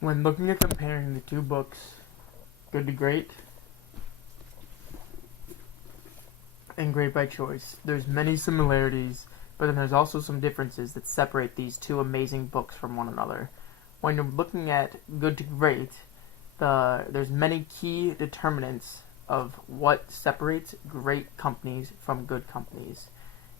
When looking at comparing the two books, Good to Great and Great by Choice, there's many similarities, but then there's also some differences that separate these two amazing books from one another. When you're looking at Good to Great, there's many key determinants of what separates great companies from good companies.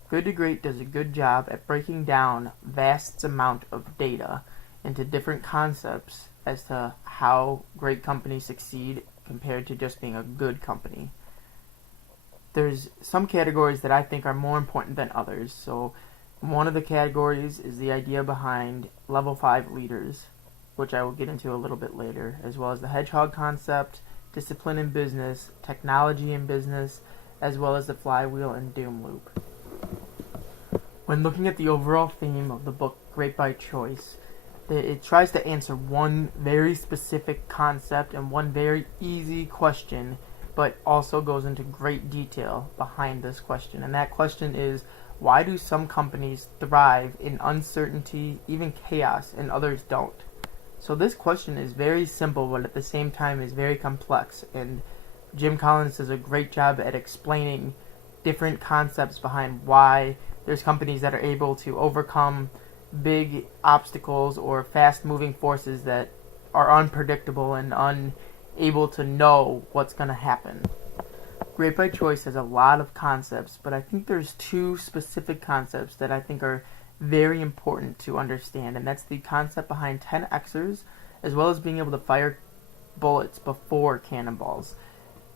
Good to Great does a good job at breaking down vast amount of data into different concepts as to how great companies succeed compared to just being a good company. There's some categories that I think are more important than others. So one of the categories is the idea behind level 5 leaders, which I will get into a little bit later, as well as the hedgehog concept, discipline in business, technology in business, as well as the flywheel and doom loop. When looking at the overall theme of the book Great by Choice, it tries to answer one very specific concept and one very easy question, but also goes into great detail behind this question. And that question is, why do some companies thrive in uncertainty, even chaos, and others don't? So this question is very simple, but at the same time is very complex. And Jim Collins does a great job at explaining different concepts behind why there's companies that are able to overcome big obstacles or fast-moving forces that are unpredictable and unable to know what's going to happen. Great by Choice has a lot of concepts, but I think there's two specific concepts that I think are very important to understand, and that's the concept behind 10Xers, as well as being able to fire bullets before cannonballs.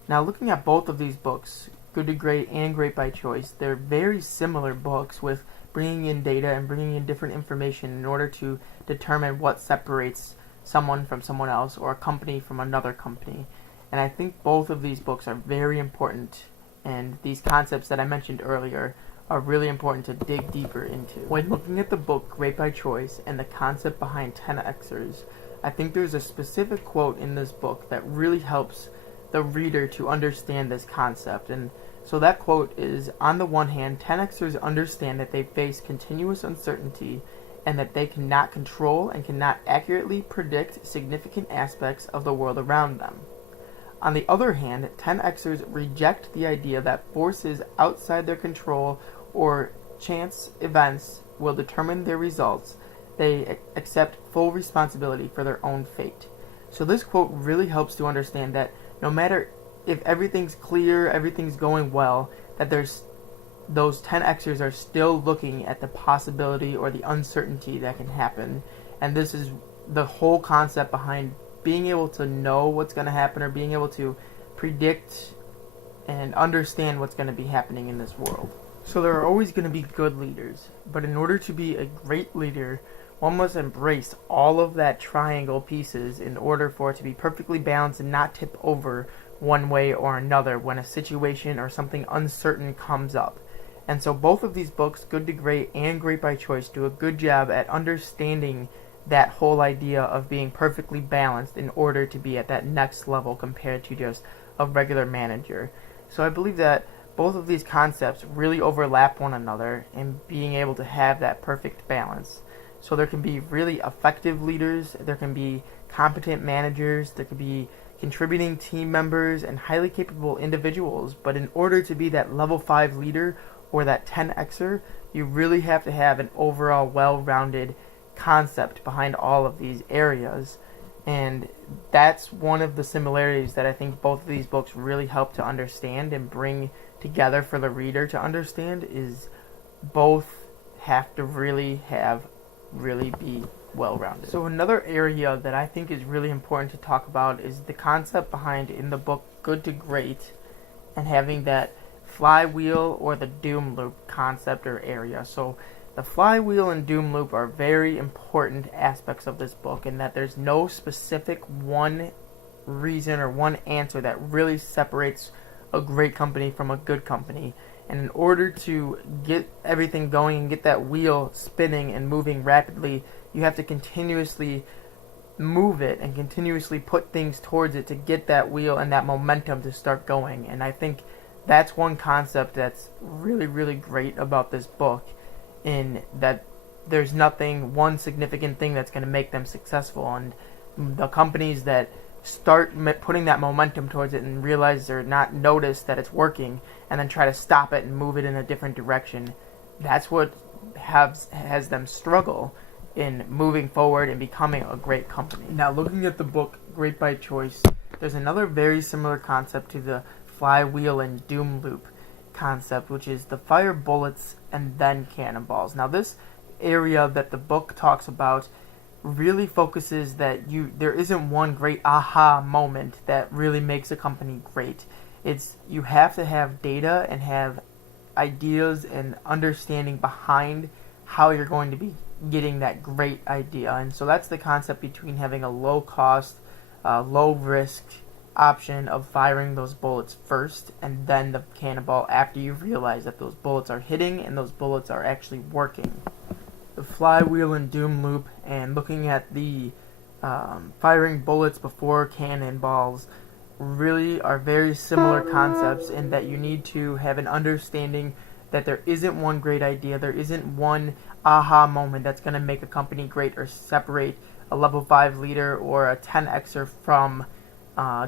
Now, looking at both of these books, Good to Great and Great by Choice, they're very similar books with bringing in data and bringing in different information in order to determine what separates someone from someone else or a company from another company. And I think both of these books are very important, and these concepts that I mentioned earlier are really important to dig deeper into. When looking at the book Great by Choice and the concept behind 10Xers, I think there's a specific quote in this book that really helps the reader to understand this concept. And so that quote is, on the one hand, 10Xers understand that they face continuous uncertainty and that they cannot control and cannot accurately predict significant aspects of the world around them. On the other hand, 10Xers reject the idea that forces outside their control or chance events will determine their results. They accept full responsibility for their own fate. So this quote really helps to understand that no matter if everything's clear, everything's going well, that those 10Xers are still looking at the possibility or the uncertainty that can happen. And this is the whole concept behind being able to know what's going to happen or being able to predict and understand what's going to be happening in this world. So there are always going to be good leaders, but in order to be a great leader, one must embrace all of that triangle pieces in order for it to be perfectly balanced and not tip over one way or another when a situation or something uncertain comes up. And so both of these books, Good to Great and Great by Choice, do a good job at understanding that whole idea of being perfectly balanced in order to be at that next level compared to just a regular manager. So I believe that both of these concepts really overlap one another in being able to have that perfect balance. So there can be really effective leaders, there can be competent managers, there can be contributing team members and highly capable individuals, but in order to be that level 5 leader or that 10Xer, you really have to have an overall well-rounded concept behind all of these areas. And that's one of the similarities that I think both of these books really help to understand and bring together for the reader to understand, is both have to really be well-rounded. So another area that I think is really important to talk about is the concept behind, in the book Good to Great, and having that flywheel or the doom loop concept or area. So the flywheel and doom loop are very important aspects of this book, in that there's no specific one reason or one answer that really separates a great company from a good company. And in order to get everything going and get that wheel spinning and moving rapidly, you have to continuously move it and continuously put things towards it to get that wheel and that momentum to start going. And I think that's one concept that's really, really great about this book, in that there's nothing, one significant thing that's going to make them successful. And The companies that start putting that momentum towards it and realize or not notice that it's working and then try to stop it and move it in a different direction, that's what has them struggle in moving forward and becoming a great company. Now, looking at the book Great by Choice, there's another very similar concept to the flywheel and doom loop concept, which is the fire bullets and then cannonballs. Now, this area that the book talks about really focuses that there isn't one great aha moment that really makes a company great. You have to have data and have ideas and understanding behind how you're going to be getting that great idea. And so that's the concept between having a low cost, low risk option of firing those bullets first and then the cannonball after you realize that those bullets are hitting and those bullets are actually working. The flywheel and doom loop and looking at the firing bullets before cannonballs really are very similar concepts in that you need to have an understanding that there isn't one great idea, there isn't one aha moment that's going to make a company great or separate a level 5 leader or a 10xer from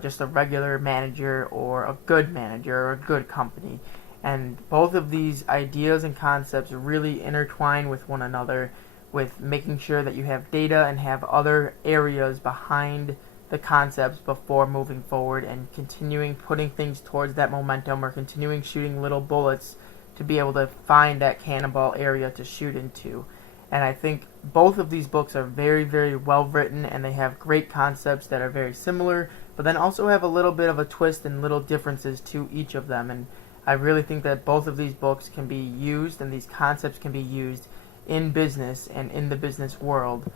just a regular manager or a good manager or a good company. And both of these ideas and concepts really intertwine with one another, with making sure that you have data and have other areas behind the concepts before moving forward and continuing putting things towards that momentum or continuing shooting little bullets to be able to find that cannonball area to shoot into. And I think both of these books are very, very well written, and they have great concepts that are very similar, but then also have a little bit of a twist and little differences to each of them. And I really think that both of these books can be used and these concepts can be used in business and in the business world